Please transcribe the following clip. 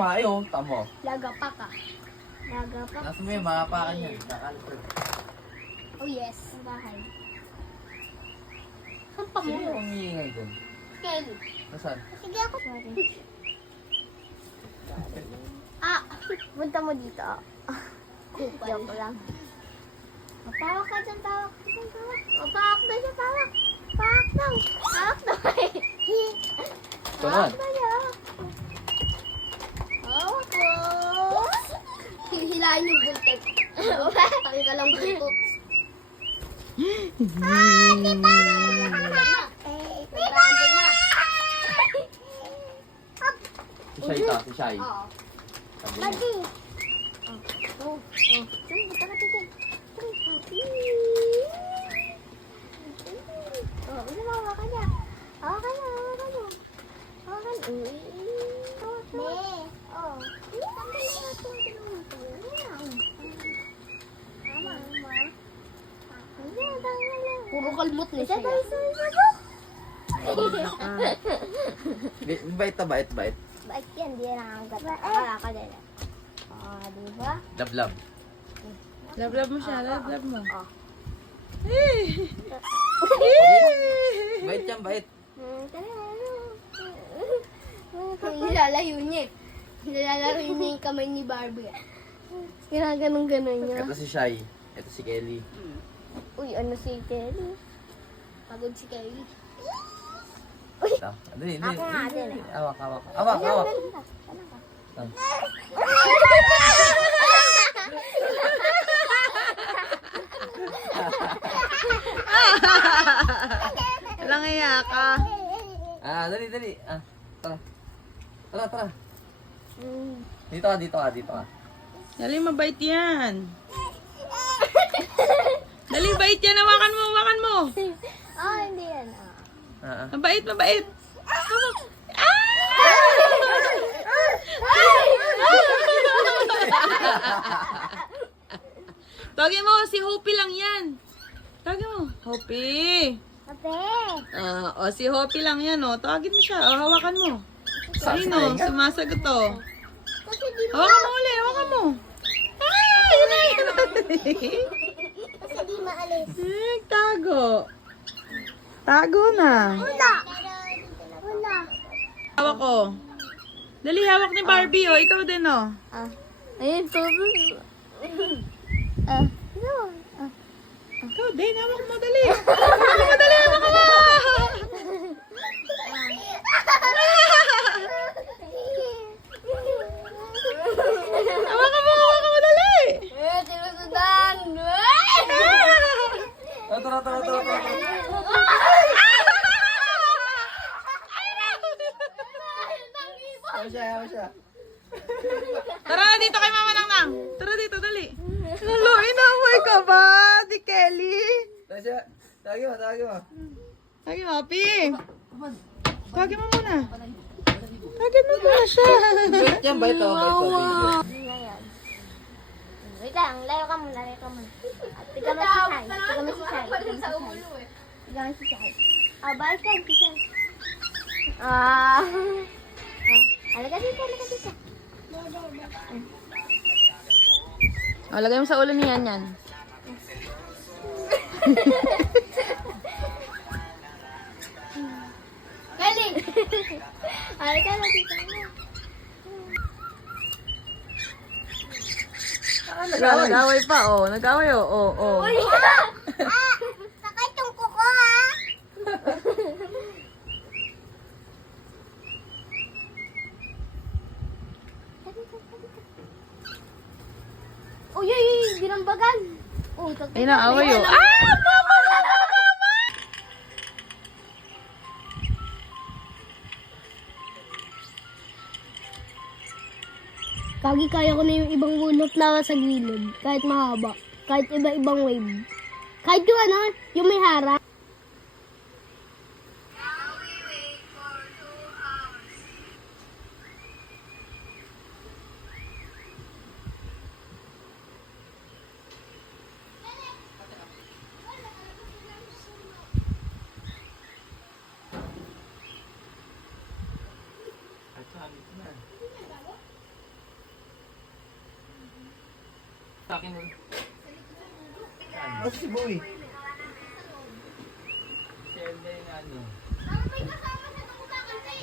kumain oh. Tamo. Lagapak ah. Lagapak. Nasa mo yung makapakan yan. Nakalipad. Oh yes. Ang bahay. Saan pa Sino mo? yung umiingay dun? Kelly. Nasaan? Sige ako. Ah! Punta mo dito. Joke lang. Pawak ka dyan, pawak. Pawak na siya, pawak. Pawak daw. Pawak daw. Ito naman. Pawak na siya. Pawak ko. Hihilain yung buntot. Tangin ka lang buntot. Ah! Di ba? Di ba? Si Shai ta, si Shai. Oo. Sabi niya. Badi. Oh. Sige, tara dito. Oh, isa mo, hawakan niya. Hawakan niya, hawakan niya. Hawakan. Uy. Ne. Oh. Tanggal na ito. Tama, ma. Ayan, tanggal na. Puro kalmot na siya. Bait na, bait. Bait yan, di yan nakagat. Akala ka din. Ah, di ba? Lablab. Love mo siya, love mo. Oh. Bait yan, bait. Nilalayo niya eh. Nilalaro niya yung kamay ni Barbie. Ginaganon-ganon niya. Ito si Shai. Ito si Kelly. Uy, ano si Kelly? Pagod si Kelly. Ito. Dali. Ako nga din eh. Awak. Awak. Walang iya ka. Dali. Tara. Mm. Dito ka. Dali, mabait yan. Dali, bait yan. Hawakan mo. Oh, hindi yan. Mabait. Tawagin mo, si Hopi lang yan. Tawagin mo, Hopi. Kape. Si Hopi lang yan, oh. Tawagin mo siya, hawakan mo. Sino? Sumasagot, oh. Kasi di mo. Hawakan mo. Yun na. Kasi di maalis. Tago na. Wala. Hawak ko. Dali, hawak ni Barbie, oh. Ikaw din, oh. Ayun, sobrang. No. Ikaw din, hawak mo, dali. Hawak mo. Hawakan mo, dali. Tinusudan. Tara. Hawa siya. Tara na dito kay Mama Nang. Tara dito, dali. Lalo, inaway ka ba, di Kelly? Tawagin mo. Tawagin mo, Happy. Tawagin mo muna. Tawagin mo muna siya. Bait yan, bait. Wait lang, layo ka muna. Tiga mo si Sai. Balik ka, si Sai. Alaga dito. Lagay mo sa ulo niya yan. Galing! Alaga na dito. Nag-away pa, oh. Nag-away, oh. Sakit yung kuko, ha? Uy, binambagan. Ay, naaway, oh. Kagi kaya ko na yung ibang bunot na sa gilid. Kahit mahaba. Kahit iba-ibang wave. Kahit yung yung may harap. Akin nun. Basta si Boy. Mama, may kasama sa tungkutan kasi.